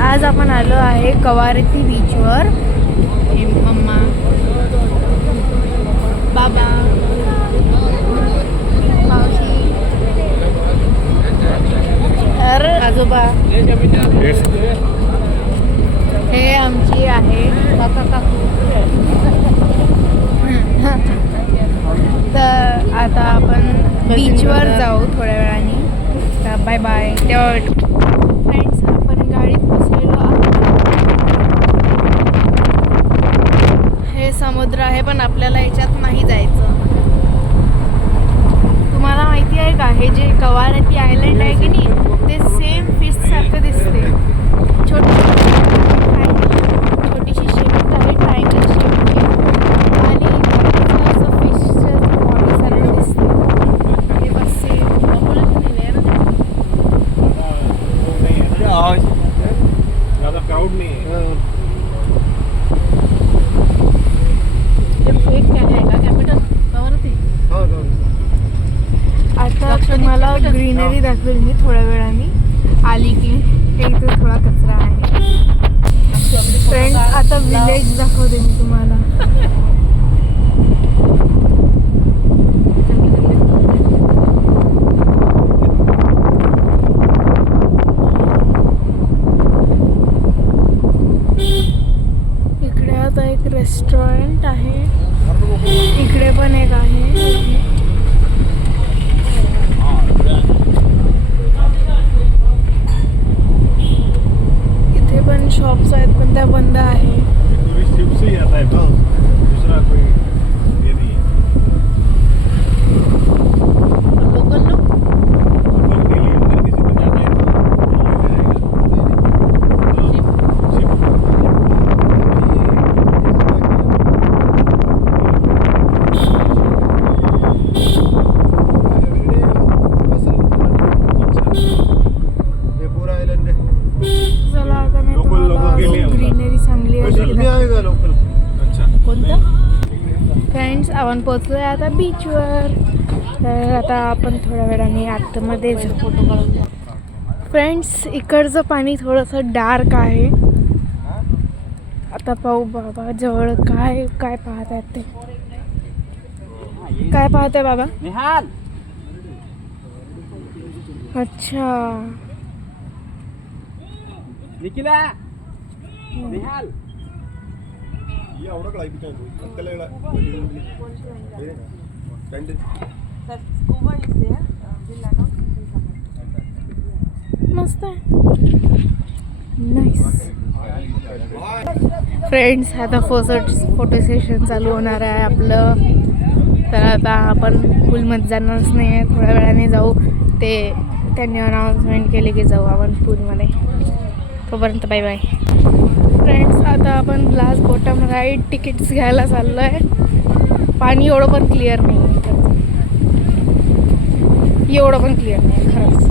आज आपण आलो आहे कवारती बीचवर. मम्मा, बाबा, मावशी, आजोबा, हे आमची आहे काका काकू. तर आता आपण बीचवर जाऊ थोड्या वेळाने. तर बाय बाय. तेव्हा फ्रेंड्स, आपण गाडीत बसलेलो आहोत. हे समुद्र आहे पण आपल्याला याच्यात नाही जायचं. तुम्हाला माहिती आहे का, हे जे कवारती आयलंड आहे की नाही, ते सेम फिश सारखं दिसते. छोटीशी शेप आहे, ट्रायंगल शेपची, आणि असं फिशच्या बॉडी सारखं दिसते. हे बस सेम ज़्यादा क्राउड नहीं है. आता तुम्हाला ग्रीनरी दाखवेल मी थोड्या वेळाने आली की. हे इथे थोडा कचरा आहे. फ्रेंड्स, आता विलेज दाखवते मी तुम्हाला. इकडे आता एक रेस्टॉरंट आहे, इकडे पण एक आहे. इथे पण शॉप्स आहेत पण त्या बंद आहे. टूरिस्ट शिप से ही आता है तो दूसरा कोई ये नहीं है. लोकल लोग लोकल डेली अगर किसी को जाना है चला आता मी तुम्हाला ग्रीनरी चांगली आहे. लोकल. अच्छा. कोणतं? फ्रेंड्स, आपण पोचलोय आता बीचवर. तर आता आपण थोड्या वेळाने आतमध्ये फोटो काढूया. फ्रेंड्स, इकडचं पाणी थोडंसं डार्क आहे. आता पाहू बाबा जवळ काय काय पाहत आहेत ते. काय पाहत आहे बाबा? निहाल. अच्छा, निखिला. निहाल. ये आवड़ा कढ़ाई बिछा दो. अंकल ले मस्त आहे. नाईस. फ्रेंड्स, आता फोटो सेशन चालू होणार आहे आपलं. तर आता आपण पूलमध्ये जाणारच नाही आहे, थोड्या वेळाने जाऊ. ते त्यांनी अनाउन्समेंट केले की जाऊ आपण पूलमध्ये. तोपर्यंत बाय बाय. फ्रेंड्स, आता आपण ग्लास बॉटम राईड तिकीट्स घ्यायला चाललो आहे. पाणी एवढं पण क्लिअर नाही आहे, एवढं पण क्लिअर नाही खरंच.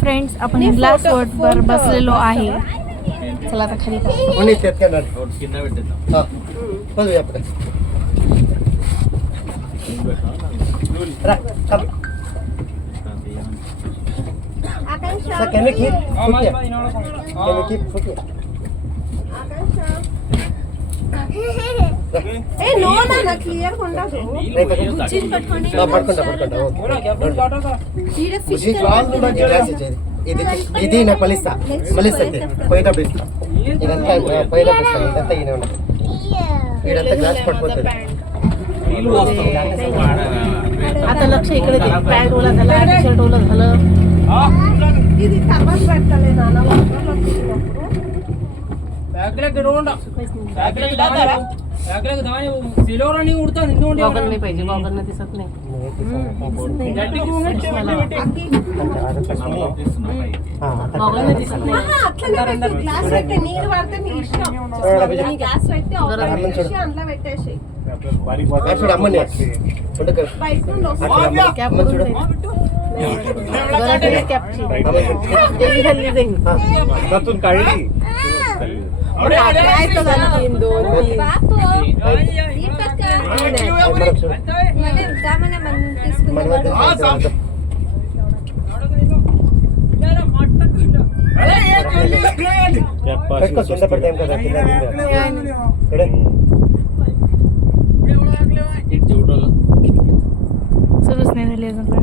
फ्रेंड्स, आपण ग्लास बोटवर बसलेलो आहे. चला आता खाली ఇది నాకు మలిస్తా పోయినా పెడతా. ఇదంతా పోయినా పెడతాను. ఇదంతా ఈయన ఇదంతా గ్లాస్ పట్టుకుంటుంది. आता लक्ष इकडे दे. पॅन्ट ओला झाला, टी शर्ट ओला झालं. ఇది తర్వాత పెట్టాలి నాన్న. गॉगल नाही पाहिजे, गॉगल न दिसत नाही. गॉगल न दिसत नाही. గ్లాస్ పెట్టి నీరు పడితే నీ ఇష్టం. గ్లాస్ పెట్టి అందులో పెట్టేసి बारीक बात అమ్మని कॅप त्यातून काढली. कटका सुंदर पडते एम का इकडे सुरूच नाही झाली अजून